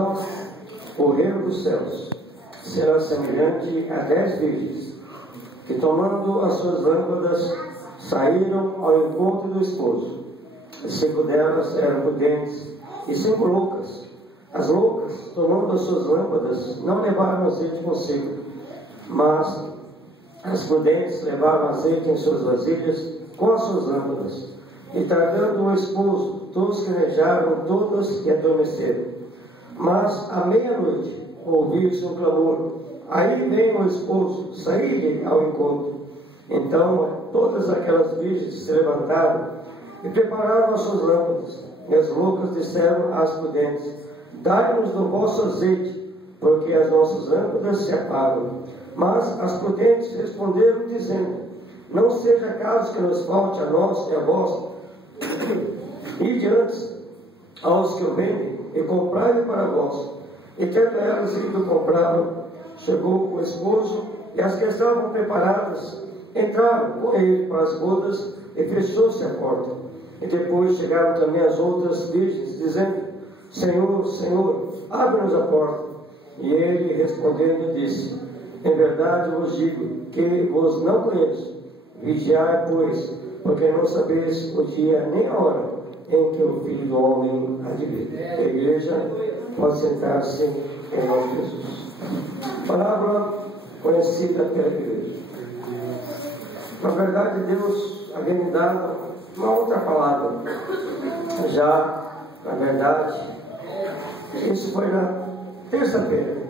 irmãos, o reino dos céus será semelhante a 10 virgens, que tomando as suas lâmpadas, saíram ao encontro do esposo. As 5 delas eram prudentes e 5 loucas. As loucas, tomando as suas lâmpadas, não levaram azeite consigo, mas as prudentes levaram azeite em suas vasilhas com as suas lâmpadas. E tardando o esposo, todos querejaram, todas e adormeceram. Mas à meia-noite ouviu-se um clamor: aí vem o esposo, saí-lhe ao encontro. Então todas aquelas virgens se levantaram e prepararam as suas lâmpadas. E as loucas disseram às prudentes: dai-nos do vosso azeite, porque as nossas lâmpadas se apagam. Mas as prudentes responderam, dizendo: não seja caso que nos falte a nós e a vós, ide antes aos que o vendem e comprai-o para vós. E tendo elas ido comprá-lo, chegou o esposo, e as que estavam preparadas entraram com ele para as bodas, e fechou-se a porta. E depois chegaram também as outras virgens, dizendo: Senhor, Senhor, abre-nos a porta. E ele, respondendo, disse: em verdade vos digo que vos não conheço. Vigiai, pois, porque não sabeis o dia nem a hora em que o Filho do Homem há de vir. A igreja pode sentar-se em nome de Jesus. Palavra conhecida pela igreja. Na verdade, Deus havia me dado uma outra palavra. Já, na verdade, isso foi na terça-feira.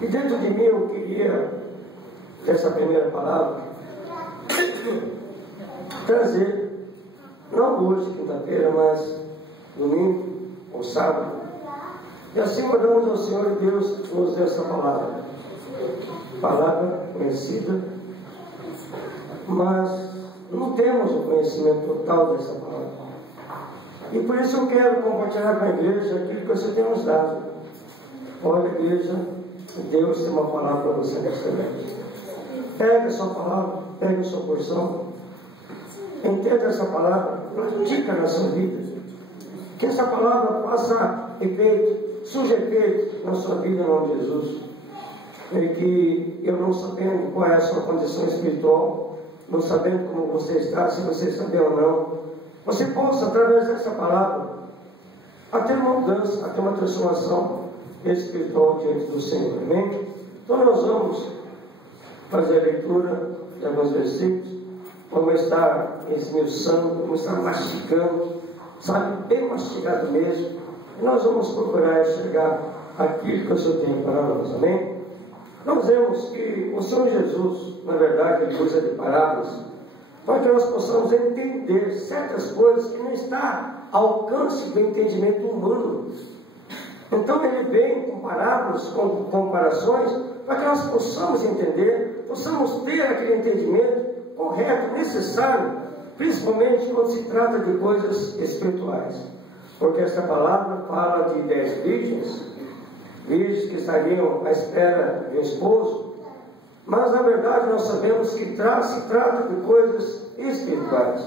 E dentro de mim eu queria, essa primeira palavra, trazer, não hoje, quinta-feira, mas domingo ou sábado. E assim oramos ao Senhor e Deus nos deu essa palavra. Palavra conhecida, mas não temos o conhecimento total dessa palavra. E por isso eu quero compartilhar com a igreja aquilo que o Senhor tem nos dado. Olha, igreja, Deus tem uma palavra para você nesta noite. Pega a sua palavra, pega a sua porção, entenda essa palavra, pratica na sua vida. Que essa palavra faça efeito, surja efeito na sua vida, em nome de Jesus. E que eu, não sabendo qual é a sua condição espiritual, não sabendo como você está, se você está bem ou não, você possa, através dessa palavra, até uma mudança, até uma transformação espiritual diante do Senhor. Amém? Então nós vamos fazer a leitura de alguns versículos, vamos estar esmiuçando, vamos estar mastigando, sabe, bem mastigado mesmo, e nós vamos procurar enxergar aquilo que o Senhor tem para nós. Amém? Nós vemos que o Senhor Jesus, na verdade, ele usa de parábolas para que nós possamos entender certas coisas que não está ao alcance do entendimento humano. Então ele vem com parábolas, com comparações, para que nós possamos entender, possamos ter aquele entendimento correto, necessário, principalmente quando se trata de coisas espirituais. Porque esta palavra fala de 10 virgens que estariam à espera de um esposo, mas na verdade nós sabemos que se trata de coisas espirituais,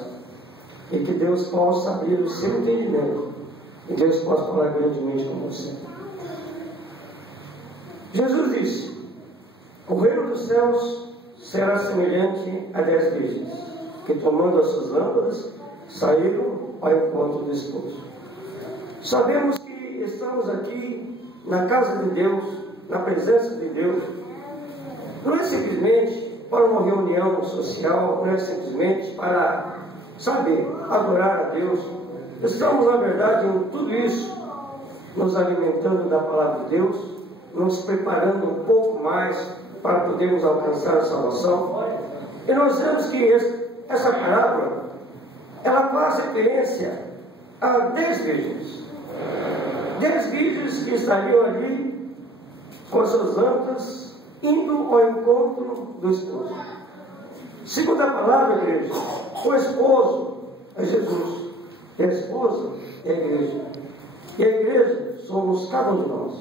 e que Deus possa abrir o seu entendimento, e Deus possa falar grandemente com você. Jesus disse: o reino dos céus será semelhante a 10 virgens, que tomando as suas lâmpadas, saíram ao encontro do esposo. Sabemos que estamos aqui na casa de Deus, na presença de Deus. Não é simplesmente para uma reunião social, não é simplesmente para, saber, adorar a Deus. Estamos, na verdade, em tudo isso, nos alimentando da palavra de Deus, nos preparando um pouco mais para podermos alcançar a salvação. E nós vemos que essa parábola, ela faz referência a 10 virgens. 10 virgens que estariam ali com as suas lâmpadas, indo ao encontro do esposo. Segundo a palavra, igreja, o esposo é Jesus, e a esposa é a igreja. E a igreja somos cada um de nós.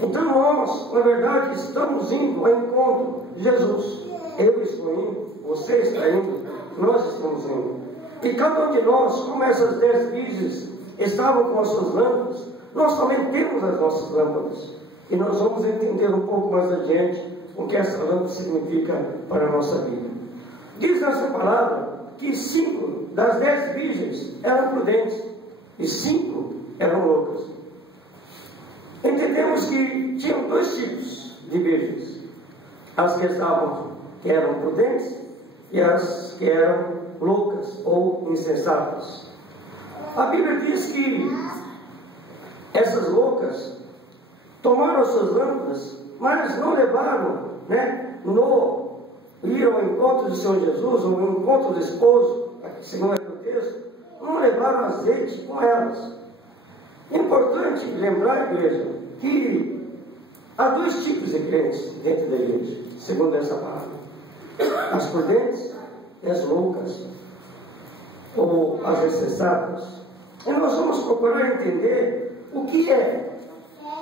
Então nós, na verdade, estamos indo ao encontro de Jesus. Eu estou indo, você está indo, nós estamos indo. E cada um de nós, como essas 10 virgens estavam com as suas lâmpadas, nós também temos as nossas lâmpadas. E nós vamos entender um pouco mais adiante o que essa lâmpada significa para a nossa vida. Diz nessa palavra que 5 das 10 virgens eram prudentes e 5 eram loucas. Entendemos que tinham 2 tipos de virgens: as que eram prudentes e as que eram loucas ou insensatas. A Bíblia diz que essas loucas tomaram as suas lâmpadas, mas não levaram, ir ao encontro do Senhor Jesus, ou ao encontro do esposo, segundo o texto, não levaram azeite com elas. É importante lembrar, igreja, que há 2 tipos de crentes dentro da igreja, segundo essa palavra: as prudentes e as loucas, ou as insensatas. E nós vamos procurar entender o que é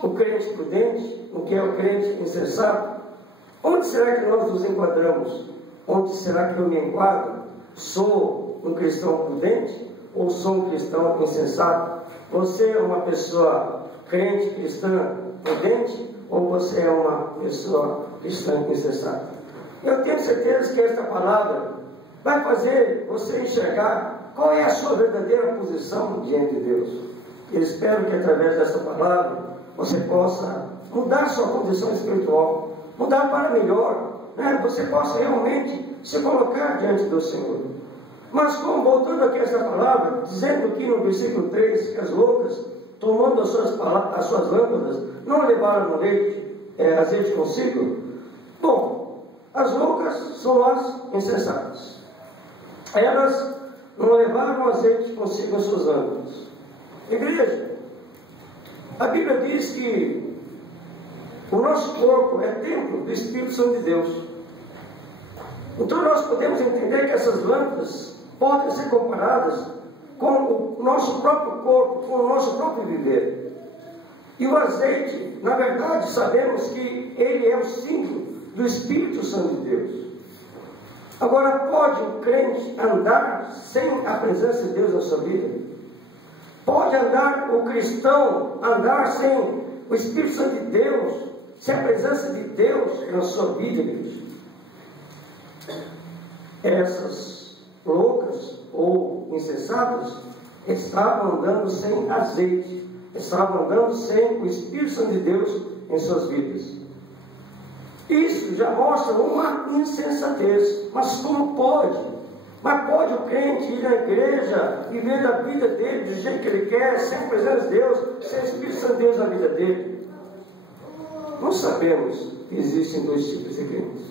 o crente prudente, o que é o crente insensato. Onde será que nós nos enquadramos? Onde será que eu me enquadro? Sou um cristão prudente ou sou um cristão insensato? Você é uma pessoa crente, cristã, prudente, ou você é uma pessoa cristã insensata? Eu tenho certeza que esta palavra vai fazer você enxergar qual é a sua verdadeira posição diante de Deus. Eu espero que através dessa palavra você possa mudar sua condição espiritual, mudar para melhor, você possa realmente se colocar diante do Senhor. Mas como, voltando aqui a essa palavra, dizendo aqui no versículo 3, que as loucas, tomando as suas lâmpadas, não levaram azeite consigo. Bom, as loucas são as insensatas. Elas não levaram azeite consigo as suas lâmpadas. Igreja, a Bíblia diz que o nosso corpo é templo do Espírito Santo de Deus. Então nós podemos entender que essas lâmpadas podem ser comparadas com o nosso próprio corpo, com o nosso próprio viver. E o azeite, na verdade, sabemos que ele é o símbolo do Espírito Santo de Deus. Agora, pode o crente andar sem a presença de Deus na sua vida? Pode andar o cristão andar sem o Espírito Santo de Deus, sem a presença de Deus na sua vida, igreja? Essas loucas ou insensatas estavam andando sem azeite, estavam andando sem o Espírito Santo de Deus em suas vidas. Isso já mostra uma insensatez. Mas como pode? Mas pode o crente ir à igreja, viver a vida dele do jeito que ele quer, sem a presença de Deus, sem o Espírito Santo de Deus na vida dele? Não sabemos que existem 2 tipos de crentes.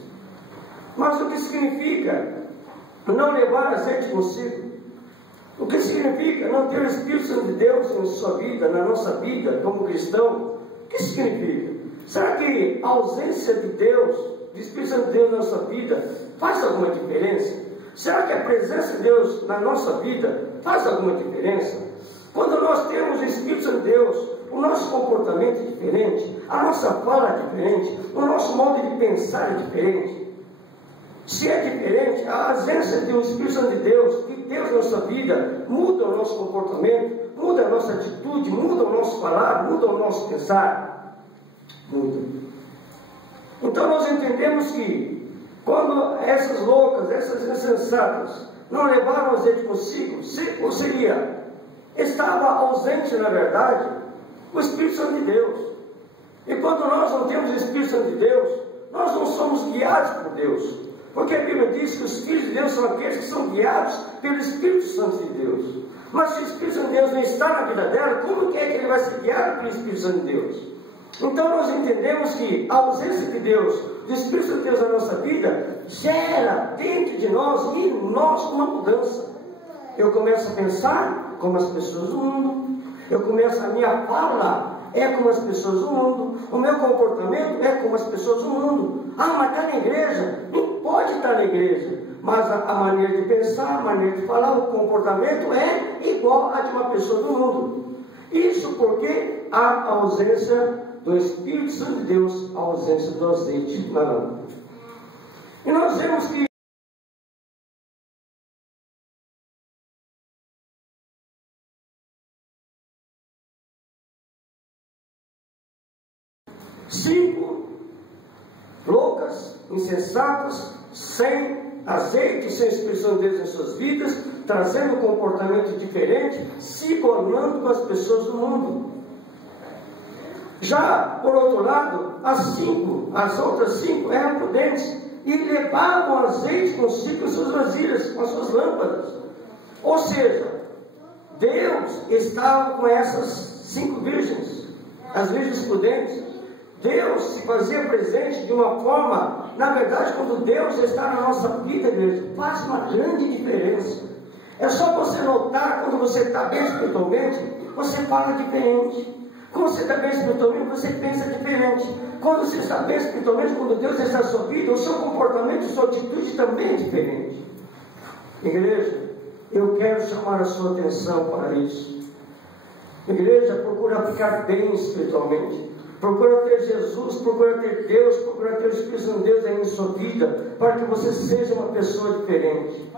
Mas o que significa não levar azeite consigo? O que significa não ter o Espírito Santo de Deus em sua vida, na nossa vida, como cristão? O que significa? Será que a ausência de Deus, do Espírito Santo de Deus na nossa vida, faz alguma diferença? Será que a presença de Deus na nossa vida faz alguma diferença? Quando nós temos o Espírito Santo de Deus, o nosso comportamento é diferente, a nossa fala é diferente, o nosso modo de pensar é diferente. Se é diferente, a ausência do Espírito Santo de Deus na nossa vida muda o nosso comportamento, muda a nossa atitude, muda o nosso falar, muda o nosso pensar. Muda. Então nós entendemos que quando essas loucas, essas insensatas não levaram azeite consigo, ou seria, estava ausente na verdade o Espírito Santo de Deus. E quando nós não temos o Espírito Santo de Deus, nós não somos guiados por Deus. Porque a Bíblia diz que os filhos de Deus são aqueles que são guiados pelo Espírito Santo de Deus. Mas se o Espírito Santo de Deus não está na vida dela, como é que ele vai ser guiado pelo Espírito Santo de Deus? Então nós entendemos que a ausência de Deus, do Espírito Santo de Deus na nossa vida, gera dentro de nós e em nós uma mudança. Eu começo a pensar como as pessoas do mundo, eu começo a minha fala é como as pessoas do mundo, o meu comportamento é como as pessoas do mundo. Ah, mas está na igreja? Não pode estar na igreja, mas a maneira de pensar, a maneira de falar, o comportamento é igual a de uma pessoa do mundo. Isso porque há a ausência do Espírito Santo de Deus, a ausência do azeite na lâmpada. E nós vemos que 5 loucas, insensatas, sem azeite, sem expressão de Deus em suas vidas, trazendo um comportamento diferente, se tornando com as pessoas do mundo. Já, por outro lado, as outras 5 eram prudentes e levavam azeite consigo em suas vasilhas, com as suas lâmpadas. Ou seja, Deus estava com essas 5 virgens, as virgens prudentes. Deus se fazia presente de uma forma, na verdade, quando Deus está na nossa vida, igreja, faz uma grande diferença. É só você notar, quando você está bem espiritualmente, você fala diferente. Quando você está bem espiritualmente, você pensa diferente. Quando você está bem espiritualmente, quando Deus está na sua vida, o seu comportamento, a sua atitude também é diferente. Igreja, eu quero chamar a sua atenção para isso. Igreja, procura ficar bem espiritualmente. Procura ter Jesus, procura ter Deus, procura ter o Espírito de Deus aí em sua vida, para que você seja uma pessoa diferente.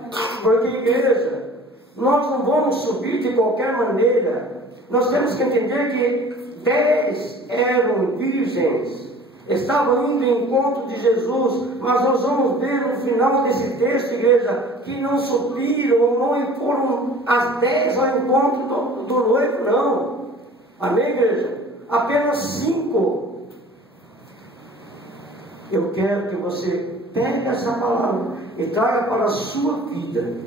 Porque, igreja, nós não vamos subir de qualquer maneira. Nós temos que entender que 10 eram virgens, estavam indo em encontro de Jesus, mas nós vamos ver no final desse texto, igreja, que não subiram, não foram as 10 ao encontro do noivo, não. Amém, igreja? Apenas 5. Eu quero que você pegue essa palavra e traga para a sua vida.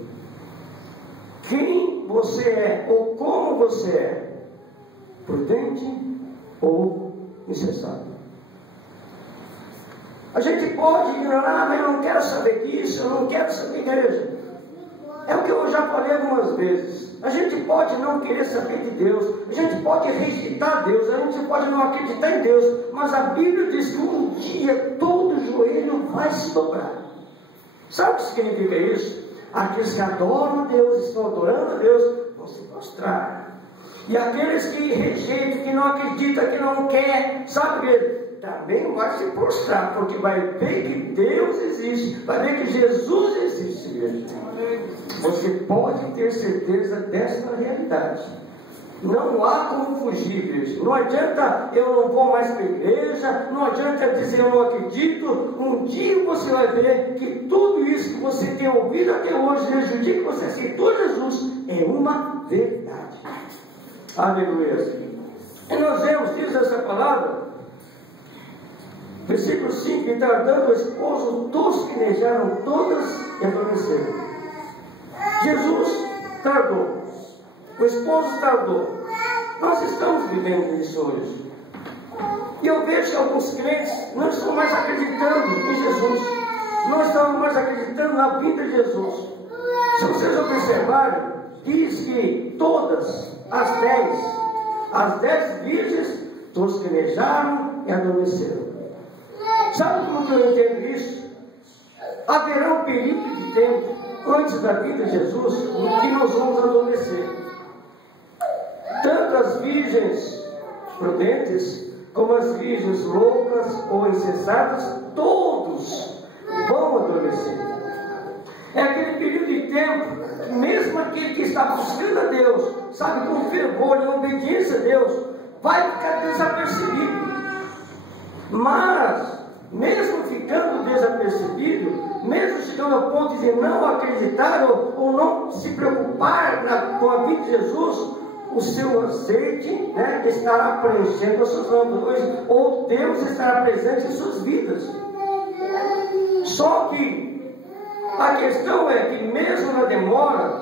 Quem você é, ou como você é, prudente ou insensato. A gente pode ignorar, mas eu não quero saber disso, eu não quero saber, igreja. É o que eu já falei algumas vezes. A gente pode não querer saber de Deus, a gente pode rejeitar Deus, a gente pode não acreditar em Deus, mas a Bíblia diz que um dia todo joelho vai se dobrar. Sabe o que significa isso? Aqueles que adoram a Deus, estão adorando a Deus, vão se prostrar. E aqueles que rejeitam, que não acreditam, que não quer, sabe mesmo? Também vai se prostrar, porque vai ver que Deus existe, vai ver que Jesus existe mesmo. Você pode ter certeza dessa realidade. Não há como fugir disso. Não adianta eu não vou mais para a igreja, não adianta dizer eu não acredito. Um dia você vai ver que tudo isso que você tem ouvido até hoje, desde o dia que você aceitou Jesus, é uma verdade. Aleluia. E nós vemos, diz essa palavra, versículo 5, e tardando o esposo, todos que nejaram todas e adormeceram. Jesus tardou, o esposo tardou. Nós estamos vivendo isso hoje. E eu vejo que alguns crentes não estão mais acreditando em Jesus, não estão mais acreditando na vida de Jesus. Se vocês observarem, diz que todas as 10 virgens, todos que nejaram e adormeceram. Sabe como que eu entendo isso? Haverá um período de tempo antes da vida de Jesus em que nós vamos adormecer. Tanto as virgens prudentes como as virgens loucas ou insensatas, todos vão adormecer. É aquele período de tempo que mesmo aquele que está buscando a Deus, sabe, com fervor e obediência a Deus, vai ficar desapercebido. Mas mesmo ficando desapercebido, mesmo chegando ao ponto de não acreditar ou não se preocupar com a vida de Jesus, o seu azeite, estará preenchendo as suas lâmpadas, ou Deus estará presente em suas vidas. Só que a questão é que mesmo na demora,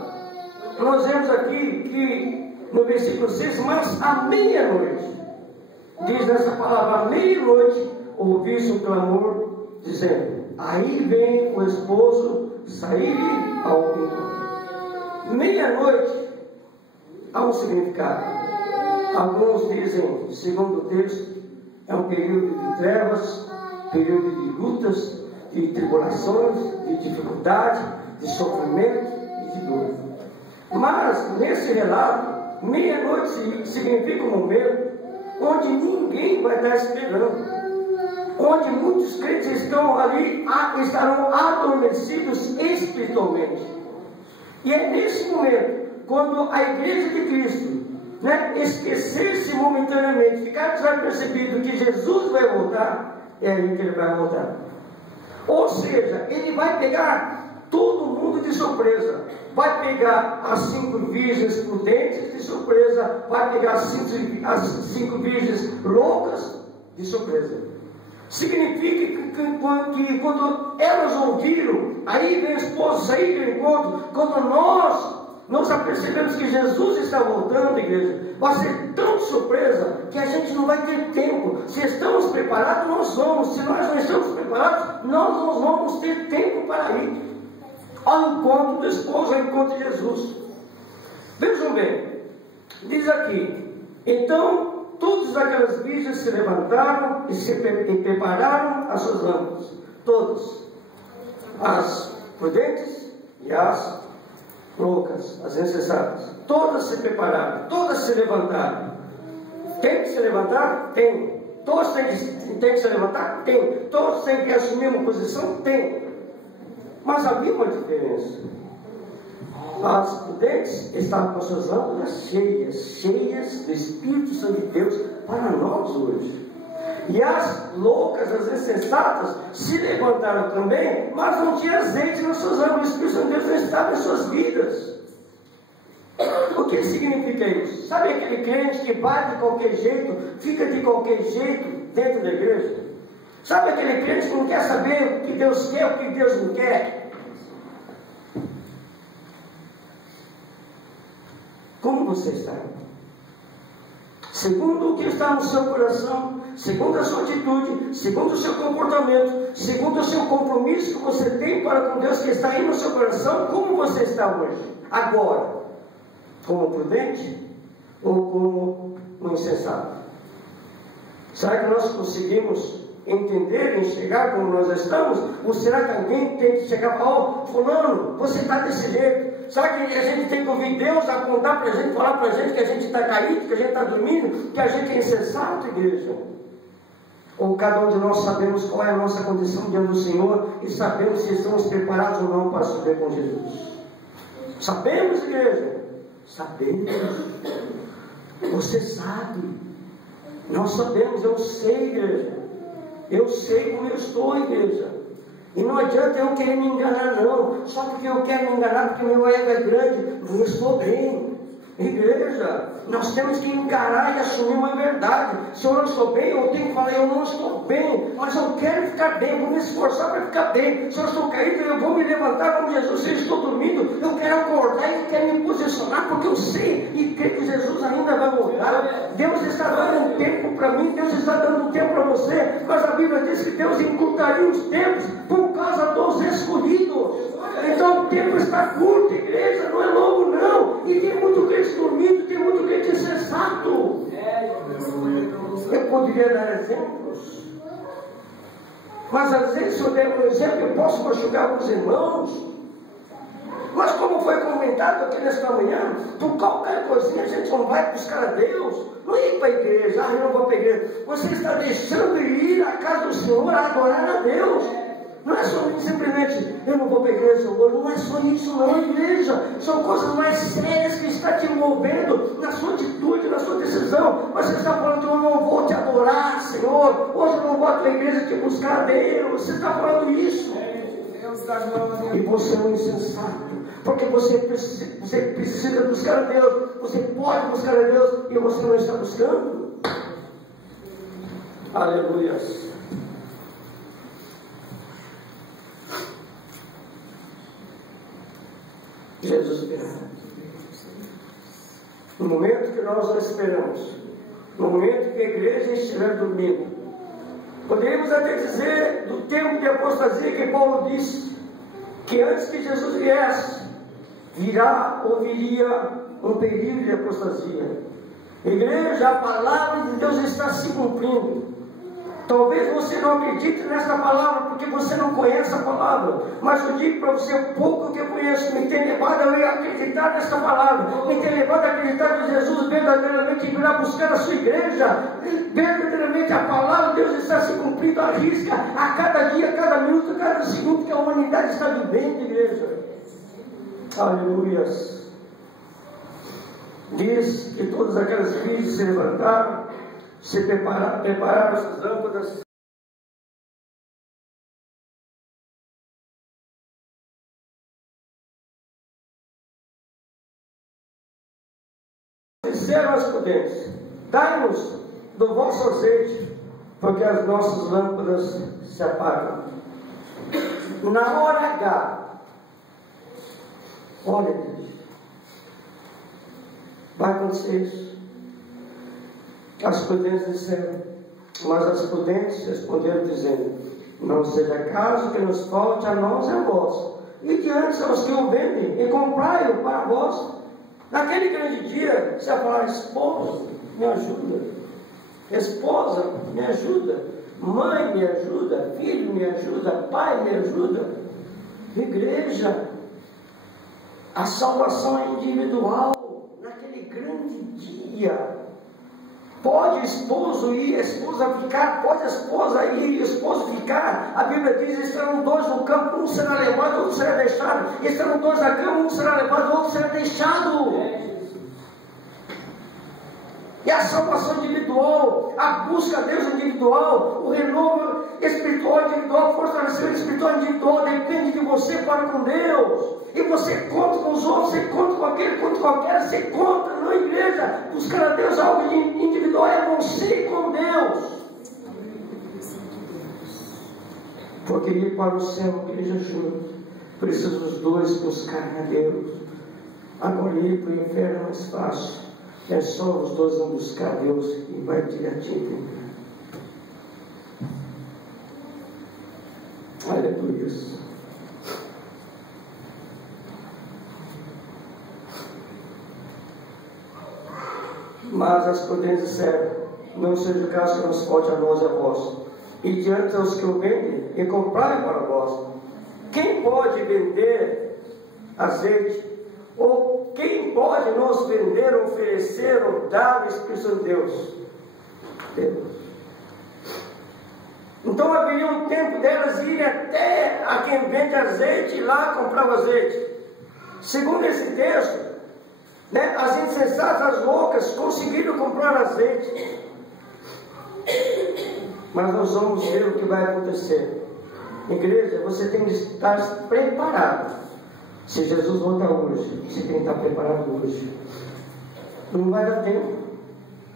nós vemos aqui que no versículo 6, mas à meia-noite, diz nessa palavra, à meia-noite, ouvi-se um clamor, dizendo, aí vem o esposo sair ao encontro. Meia-noite há um significado. Alguns dizem, segundo o texto, é um período de trevas, período de lutas, de tribulações, de dificuldade, de sofrimento e de dor. Mas nesse relato, meia-noite significa um momento onde ninguém vai estar esperando, onde muitos crentes estão ali, estarão adormecidos espiritualmente. E é nesse momento, quando a igreja de Cristo né, esquecer-se momentaneamente, ficar desapercebido que Jesus vai voltar, é aí que ele vai voltar. Ou seja, ele vai pegar todo mundo de surpresa. Vai pegar as 5 virgens prudentes de surpresa, vai pegar as 5 virgens loucas de surpresa. Significa que quando elas ouviram, aí vem o esposo sair do encontro, quando nós apercebemos que Jesus está voltando, igreja, vai ser tão surpresa que a gente não vai ter tempo. Se estamos preparados, nós vamos. Se nós não estamos preparados, nós não vamos ter tempo para ir ao encontro do esposo, ao encontro de Jesus. Vejam bem, diz aqui: então todas aquelas virgens se levantaram e prepararam as suas lâmpadas. Todas, as prudentes e as loucas, as insensatas, todas se prepararam, todas se levantaram. Tem que se levantar? Tem. Todos têm que se levantar? Tem. Todos têm que assumir uma posição? Tem. Mas havia uma diferença. As prudentes estavam com suas lâmpadas cheias do Espírito Santo de Deus para nós hoje. E as loucas, as insensatas, se levantaram também, mas não tinha azeite nas suas lâmpadas. O Espírito Santo de Deus não estava em suas vidas. O que significa isso? Sabe aquele crente que vai de qualquer jeito, fica de qualquer jeito dentro da igreja? Sabe aquele crente que não quer saber o que Deus quer, o que Deus não quer? Como você está? Segundo o que está no seu coração, segundo a sua atitude, segundo o seu comportamento, segundo o seu compromisso que você tem para com Deus que está aí no seu coração, como você está hoje? Agora, como prudente ou como um insensato? Será que nós conseguimos entender, enxergar como nós estamos? Ou será que alguém tem que chegar e falar: ó, fulano, você está desse jeito? Será que a gente tem que ouvir Deus apontar para a gente, falar para a gente que a gente está caído, que a gente está dormindo, que a gente é insensato, igreja? Ou cada um de nós sabemos qual é a nossa condição diante do Senhor e sabemos se estamos preparados ou não para subir com Jesus? Sabemos, igreja? Sabemos. Você sabe. Nós sabemos, eu sei, igreja. Eu sei como eu estou, igreja. E não adianta eu querer me enganar, não. Só porque eu quero me enganar, porque meu ego é grande, não estou bem. Igreja, nós temos que encarar e assumir uma verdade. Se eu não estou bem, eu tenho que falar: eu não estou bem, mas eu quero ficar bem, vou me esforçar para ficar bem. Se eu estou caído, eu vou me levantar como Jesus. Se eu estou dormindo, eu quero acordar e quero me posicionar, porque eu sei e creio que Jesus ainda vai voltar. Deus está dando um tempo para mim, Deus está dando um tempo para você, mas a Bíblia diz que Deus encurtaria os tempos por causa dos escolhidos. Então o tempo está curto, igreja, não é longo não. E tem muito crente dormindo, tem muito crente insensato. Eu poderia dar exemplos, mas às vezes, se eu der um exemplo, eu posso machucar alguns irmãos. Mas como foi comentado aqui nesta manhã, por qualquer coisinha a gente não vai buscar a Deus, não ir para a igreja. Eu não vou para a igreja. Você está deixando de ir à casa do Senhor a adorar a Deus. Não é só simplesmente: eu não vou para a igreja hoje. Não é só isso não, igreja. São coisas mais sérias que está te envolvendo na sua atitude, na sua decisão. Você está falando: eu não vou te adorar, Senhor. Hoje eu não vou para a igreja te buscar a Deus. Você está falando isso. E você é um insensato. Porque você precisa buscar a Deus. Você pode buscar a Deus e você não está buscando. Aleluia. Jesus virá. No momento que nós não esperamos, no momento que a igreja estiver dormindo, poderíamos até dizer do tempo de apostasia que Paulo disse que antes que Jesus viesse, virá ou viria um período de apostasia. Igreja, a palavra de Deus está se cumprindo. Talvez você não acredite nessa palavra porque você não conhece a palavra, mas eu digo para você: o pouco que eu conheço me tem levado a acreditar nessa palavra, me tem levado a acreditar que Jesus verdadeiramente virá buscar a sua igreja. Verdadeiramente a palavra de Deus está se cumprindo à risca, a cada dia, a cada minuto, a cada segundo que a humanidade está vivendo, igreja. Aleluia. Diz que todas aquelas virgens se levantaram, se prepararam as lâmpadas. Disseram aos prudentes: dai-nos do vosso azeite, porque as nossas lâmpadas se apagam. Na hora H, olha, vai acontecer isso. As prudentes disseram, mas as prudentes responderam dizendo: não seja caso que nos falte a nós e a vós, e diante aos que o vendem, e comprai-o para vós. Naquele grande dia, você vai falar: esposo, me ajuda. Esposa, me ajuda. Mãe, me ajuda. Filho, me ajuda. Pai, me ajuda. Igreja, a salvação é individual. Naquele grande dia, pode o esposo ir, a esposa ficar, pode a esposa ir e o esposo ficar. A Bíblia diz: estarão dois no campo, um será levado, outro será deixado. Estarão dois na cama, um será levado, outro será deixado. E a salvação individual, a busca a Deus individual, o renovo espiritual individual, o fortalecimento espiritual individual depende de você para com Deus. E você conta com os outros, você conta com aquele, conta com aquela, você conta na igreja. Buscar a Deus algo individual é você com Deus. Porque ir para o céu, igreja junto, precisa os dois buscarem a Deus. Agora ir para o inferno é mais fácil. É só os dois vão buscar Deus e vai direitinho. Aleluia. Mas as prudentes disseram: não seja o caso que nos falte a nós e a vós, e diante aos que o vendem, e comprai para vós. Quem pode vender azeite? Ou quem pode nos vender, oferecer ou dar o Espírito de Deus? Deus. Então haveria um tempo delas irem até a quem vende azeite e lá comprar o azeite. Segundo esse texto, as insensatas, as loucas, conseguiram comprar azeite. Mas nós vamos ver o que vai acontecer. Igreja, você tem que estar preparado. Se Jesus voltar hoje, você tem que estar preparado hoje. Não vai dar tempo.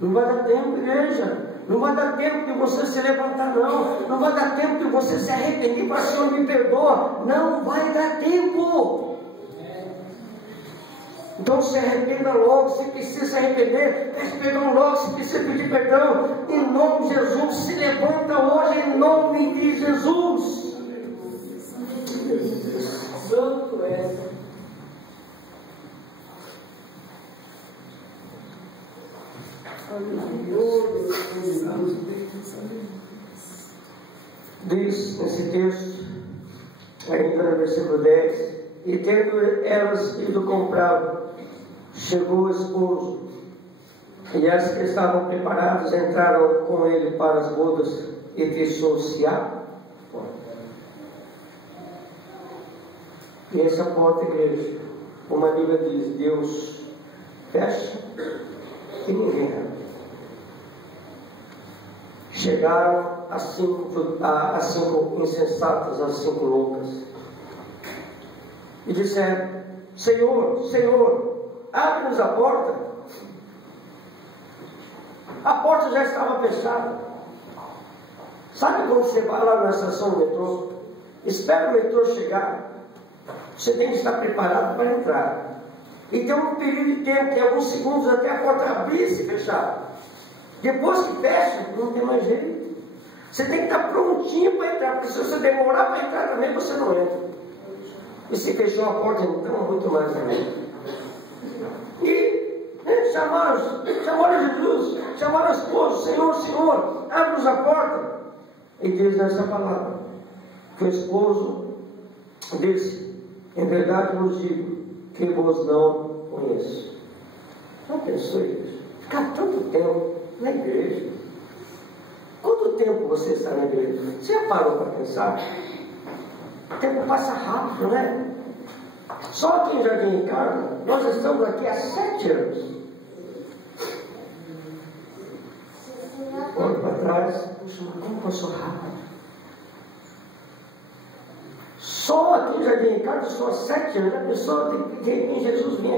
Não vai dar tempo, igreja. Não vai dar tempo de você se levantar, não. Não vai dar tempo de você se arrepender para o Senhor me perdoa. Não vai dar tempo. Então se arrependa logo. Se precisa se arrepender, peça perdão logo. Se precisa pedir perdão, em nome de Jesus, se levanta hoje em nome de Jesus. Santo é. Diz nesse texto, ainda no versículo 10: e tendo elas ido comprar, chegou o esposo, e as que estavam preparadas entraram com ele para as bodas, e fechou-se a porta. E essa porta, igreja, como a Bíblia diz, Deus fecha e ninguém abre. Chegaram as cinco insensatas, as 5 loucas, e disseram: Senhor, Senhor, abre-nos a porta. A porta já estava fechada. Sabe quando você vai lá na estação do metrô, espera o metrô chegar, você tem que estar preparado para entrar. E tem um período de tempo, que é alguns segundos até a porta abrir e se fechar. Depois que fecha, não tem mais jeito. Você tem que estar prontinho para entrar, porque se você demorar para entrar também, você não entra. E se fechou a porta, então muito mais também. E chamaram Jesus, chamaram o esposo: Senhor, Senhor, abre-nos a porta. E diz nessa palavra que o esposo disse: em verdade vos digo que vos não conheço. Não pensou isso? Ficar tanto tempo na igreja. Quanto tempo você está na igreja? Você já parou para pensar? O tempo passa rápido, né? Só aqui em Jardim Ricardo, nós estamos aqui há 7 anos. atrás, puxa, mas como passou rápido? Só aqui no Jardim Ricardo, só 7 anos, a pessoa tem que Jesus vinha